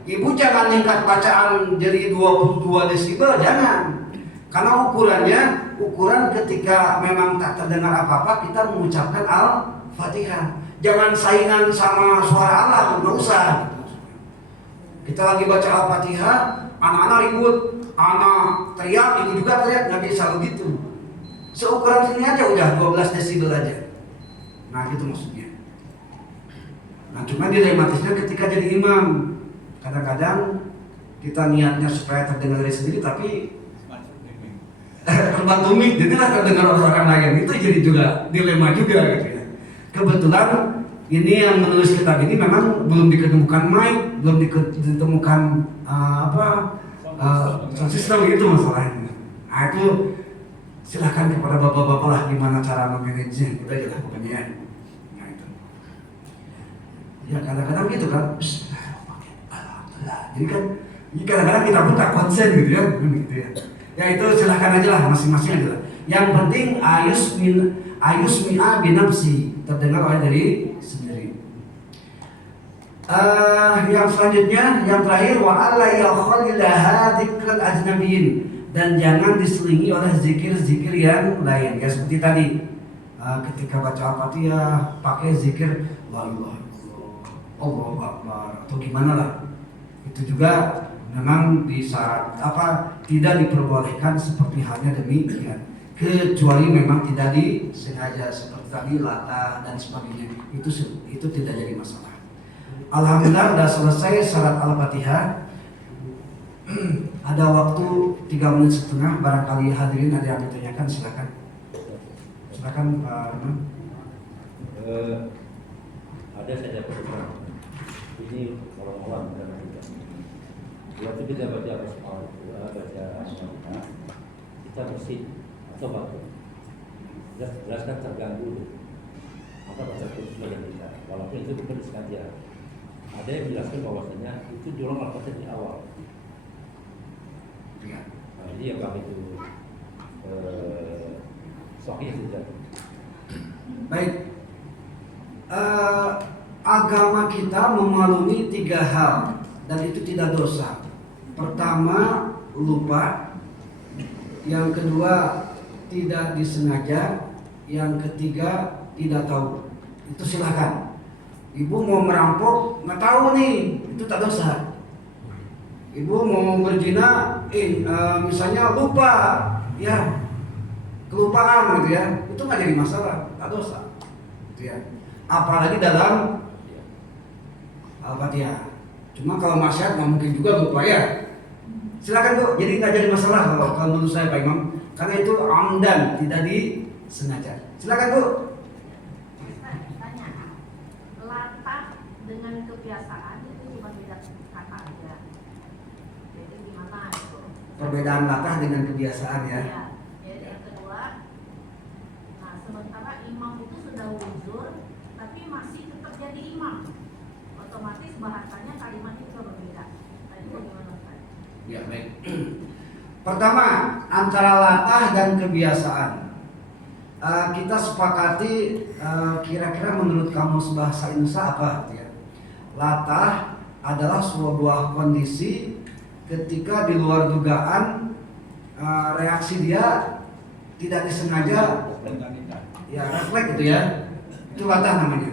Ibu jangan tingkat bacaan jadi 22 desibel, jangan. Karena ukuran ketika memang tak terdengar apa-apa, kita mengucapkan Al-Fatihah. Jangan saingan sama suara Allah, nggak usah. Kita lagi baca Al-Fatihah, anak-anak ribut, anak teriak, ibu juga teriak, nggak bisa begitu. Seukuran sini aja udah 12 desibel aja. Nah gitu maksudnya. Nah cuma dilematisnya ketika jadi imam, kadang-kadang kita niatnya supaya terdengar dari sendiri, tapi terbantu mic, jadilah terdengar oleh orang lain. Itu jadi juga dilema juga gitu ya. Kebetulan ini yang menulis kitab ini memang belum ditemukan mic, belum ditemukan sound system gitu masalahnya. Nah itu silahkan kepada bapak-bapak lah gimana cara memanagenya, kita aja lah pokoknya ya. Nah itu. Ya kadang-kadang gitu kan. Jadi kan kadang-kadang kita pun tak konsen gitu ya, gitu ya. Ya itu silahkan aja lah masing-masing aja lah. Yang penting ayusmi'a binafsi, terdengar oleh diri sendiri. Yang selanjutnya, yang terakhir, wa alla yakhlilaha dzikral ajnabiyyin, dan jangan diselingi oleh zikir-zikir yang lain. Ya seperti tadi, ketika baca Al-Fatihah pakai zikir la ilaha illallah, Allahu akbar atau gimana lah. Itu juga memang tidak diperbolehkan seperti halnya demikian, kecuali memang tidak disengaja seperti tadi latah dan sebagainya, itu tidak jadi masalah. Alhamdulillah sudah selesai syarat Al-Fatihah. Ada waktu 3 menit setengah, barangkali hadirin ada yang ditanyakan, silakan Pak Imam. Ada saya dapat ini orang-orang karena waktu kita baca Al-Fatihah, kita mesti atau baca jelaskan terganggu, maka baca terus pada kita, walaupun itu bukan disengaja. Ada yang menjelaskan bahwasanya itu dorong Al-Fatihah di awal. Nah, jadi yang kami itu sahih saja. Baik. Agama kita memaklumi 3 hal dan itu tidak dosa. Pertama, lupa. Yang kedua, tidak disengaja. Yang ketiga, tidak tahu. Itu silakan. Ibu mau merampok, nggak tahu nih, itu tak dosa. Ibu mau berzina, misalnya lupa, ya kelupaan gitu ya, itu nggak jadi masalah, tak dosa. Gitu ya. Apalagi dalam Al-Fatihah. Cuma kalau maksiat nggak mungkin juga lupa ya. Silakan Bu, jadi nggak jadi masalah kalau menurut saya Pak Imam, karena itu amdan, tidak disengaja. Silakan Bu. Tanya, latah dengan kebiasaan itu cuma beda kata aja. Jadi gimana itu? Perbedaan latah dengan kebiasaan ya. Ya. Jadi yang kedua, nah sementara imam itu sudah uzur, tapi masih tetap jadi imam. Otomatis bahasanya kalimat itu berbeda. Tadi bagaimana Ustaz? Ya baik. Pertama, antara latah dan kebiasaan. Kita sepakati kira-kira menurut kamus bahasa Indonesia apa ya? Latah adalah sebuah kondisi ketika di luar dugaan, reaksi dia tidak disengaja, ya refleks gitu ya. Itu latah namanya.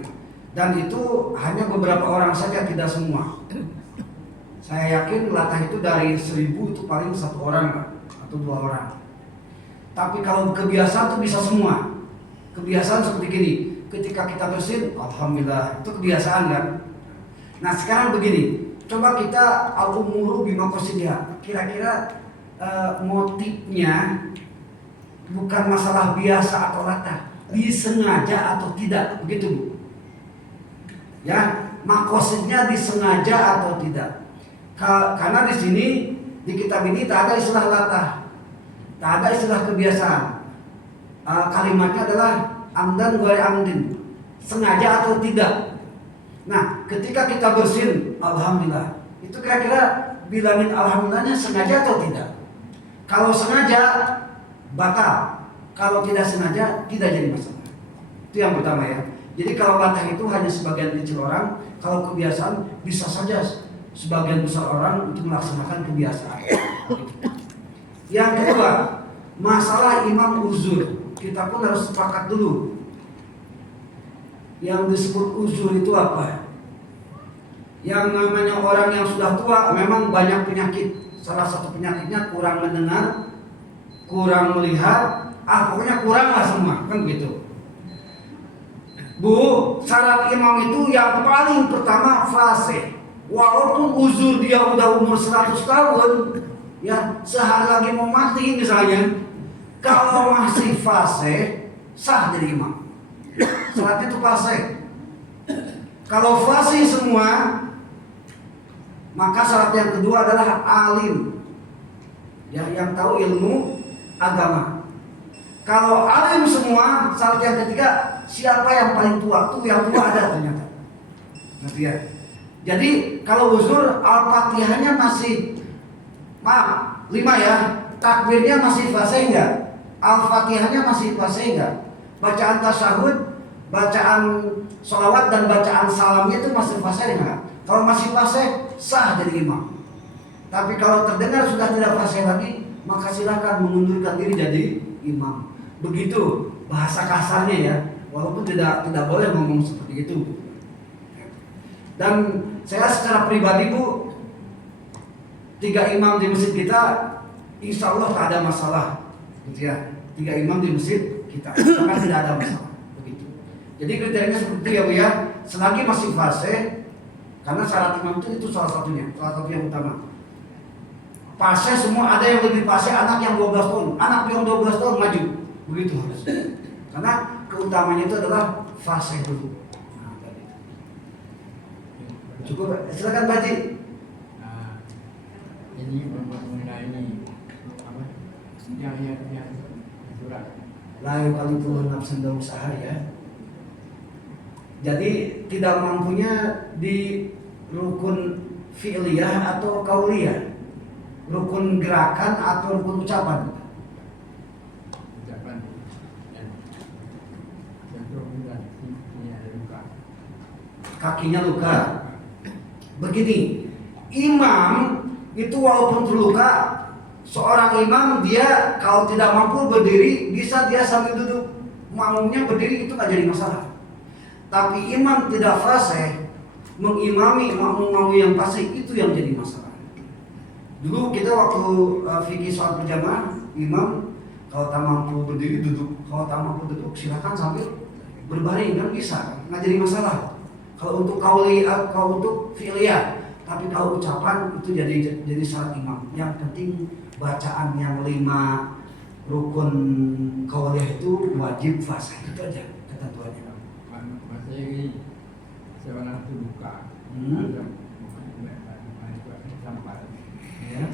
Dan itu hanya beberapa orang saja, tidak semua. Saya yakin latah itu dari 1000 itu paling 1 orang atau 2 orang. Tapi kalau kebiasaan itu bisa semua. Kebiasaan seperti gini, ketika kita bersin, alhamdulillah, itu kebiasaan kan. Nah sekarang begini, coba kita al-umuru bima qasidiha. Kira-kira motifnya bukan masalah biasa atau latah, disengaja atau tidak, begitu Bu. Ya, makosidnya disengaja atau tidak. Karena di sini di kitab ini tak ada istilah latah, tak ada istilah kebiasaan. Kalimatnya adalah amdan wa amdin, sengaja atau tidak. Nah, ketika kita bersin, alhamdulillah, itu kira-kira bilangin alhamdulillahnya sengaja atau tidak? Kalau sengaja batal, kalau tidak sengaja tidak jadi masalah. Itu yang pertama ya. Jadi kalau latah itu hanya sebagian kecil orang, kalau kebiasaan bisa saja sebagian besar orang untuk melaksanakan kebiasaan. Yang kedua, masalah imam uzur. Kita pun harus sepakat dulu. Yang disebut uzur itu apa? Yang namanya orang yang sudah tua memang banyak penyakit. Salah satu penyakitnya kurang mendengar, kurang melihat, pokoknya kurang lah semua, kan begitu. Bu, syarat imam itu yang paling pertama fasih. Walaupun uzur dia udah umur 100 tahun, ya sehari lagi mau mati misalnya, kalau masih fasih, sah jadi imam. Syaratnya itu fasih. Kalau fasih semua, maka syarat yang kedua adalah alim, ya, yang tahu ilmu agama. Kalau alim semua, syarat yang ketiga, siapa yang paling tua? Tuh yang tua ada ternyata. Nanti ya. Jadi kalau uzur al-fatihahnya masih 5 ya, takbirnya masih fasih enggak? Al-fatihahnya masih fasih enggak? Bacaan tasyahud, bacaan sholawat dan bacaan salamnya itu masih fasih enggak? Kalau masih fasih, sah jadi imam. Tapi kalau terdengar sudah tidak fasih lagi, maka silakan mengundurkan diri jadi imam. Begitu bahasa kasarnya ya, walaupun tidak boleh ngomong seperti itu. Dan saya secara pribadi Bu, 3 imam di masjid kita, insya Allah tak ada masalah, gitu ya. 3 imam di masjid kita, maka tidak ada masalah. Begitu. Jadi kriterianya seperti itu ya Bu ya. Selagi masih fase, karena syarat imam itu salah satu yang utama. Fase semua, ada yang lebih fase, anak yang 12 tahun, anak yang 12 tahun maju, begitu harus. Karena keutamanya itu adalah fase dulu. Cukup, silakan Pak Haji. Ini mengenai apa? Yang surat. Layu kali Tuhan nafsu dan usaha ya. Jadi tidak mampunya di rukun fi'liyah atau qauliyah, rukun gerakan atau rukun ucapan. Ucapan yang terbulan ini ada luka. Kakinya luka. Begini, imam itu walaupun terluka, seorang imam dia kalau tidak mampu berdiri bisa dia sambil duduk, makmumnya berdiri itu nggak jadi masalah. Tapi imam tidak fasih, mengimami makmum yang fasih itu yang jadi masalah. Dulu kita waktu fikih sholat berjamaah, imam kalau tak mampu berdiri duduk, kalau tak mampu duduk silakan sambil berbaring, kan bisa, nggak jadi masalah. Kalau untuk kauli, kalau untuk fi'liyah, tapi kalau ucapan itu jadi syarat imam. Yang penting bacaan yang 5 rukun kauliyah itu wajib fasih, itu aja ketentuannya. Masa ini seorang itu luka, sampai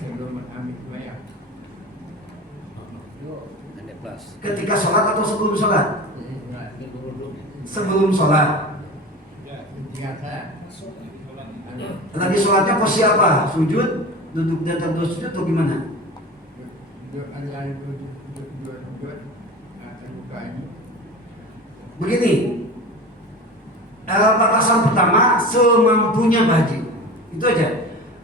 sebelum ambil bayar. Ketika sholat atau sebelum sholat? Sebelum sholat. Lagi sholatnya posisi apa? Sujud, duduk di atas sujud atau gimana? Begini, batasan pertama semampunya Haji, itu aja.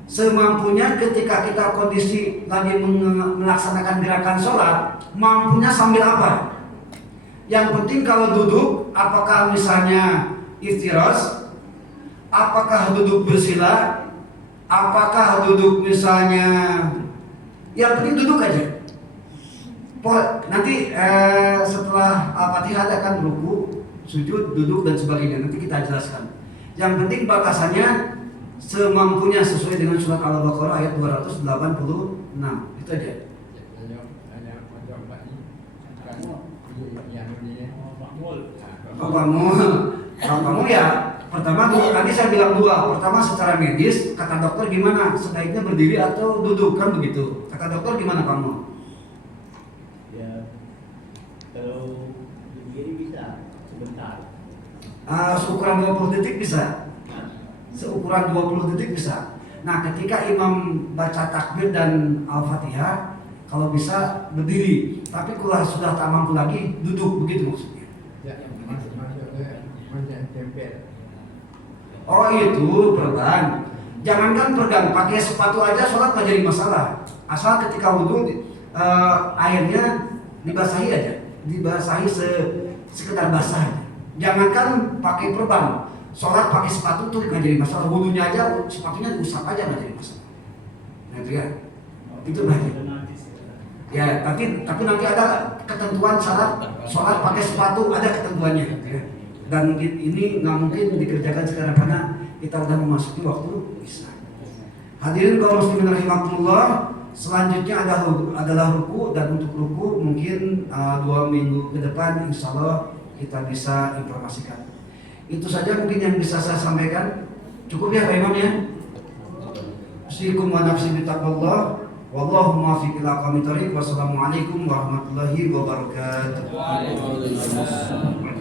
Semampunya ketika kita kondisi lagi melaksanakan gerakan sholat, mampunya sambil apa? Yang penting kalau duduk, apakah misalnya iftirash, apakah duduk bersila, apakah duduk misalnya, yang penting duduk aja. Nanti setelah Al-Fatihah ada kan ruku, sujud, duduk dan sebagainya. Nanti kita jelaskan. Yang penting batasannya semampunya sesuai dengan surat Al-Baqarah ayat 286. Itu aja. Hanya pondok Mbak ini kan yang ini. Kamu ya pertama tadi saya bilang dua. Pertama secara medis kata dokter gimana? Sebaiknya berdiri atau duduk kan begitu. Kata dokter gimana kamu? Ya, kalau berdiri bisa sebentar. Seukuran 20 detik bisa. Seukuran 20 detik bisa. Nah, ketika imam baca takbir dan Al-Fatihah, kalau bisa berdiri. Tapi kalau sudah tak mampu lagi, duduk begitu maksudnya. Ya, maksudnya macam tempel. Oh itu perban. Jangankan pegang, pakai sepatu aja sholat nggak jadi masalah. Asal ketika wudhu airnya dibasahi aja, dibasahi sekedar basah. Jangankan pakai perban, sholat pakai sepatu tuh nggak jadi masalah. Wudhunya aja, sepatunya diusap aja nggak jadi masalah. Nah itu ya, itu bahaya. Ya, tapi nanti ada ketentuan syarat sholat pakai sepatu, ada ketentuannya. Ya. Dan ini nggak mungkin dikerjakan sekarang karena kita udah memasuki waktu isya. Hadirin kaum muslimin rahimakumullah, selanjutnya adalah ruku, dan untuk ruku mungkin 2 minggu ke depan insya Allah kita bisa informasikan. Itu saja mungkin yang bisa saya sampaikan. Cukup ya Pak Imam ya. Usikum wa nafsi bitaqwallah. Wallahu muwaffiq ila aqwamit thoriq. Wassalamualaikum warahmatullahi wabarakatuh. Waalaikumsalam.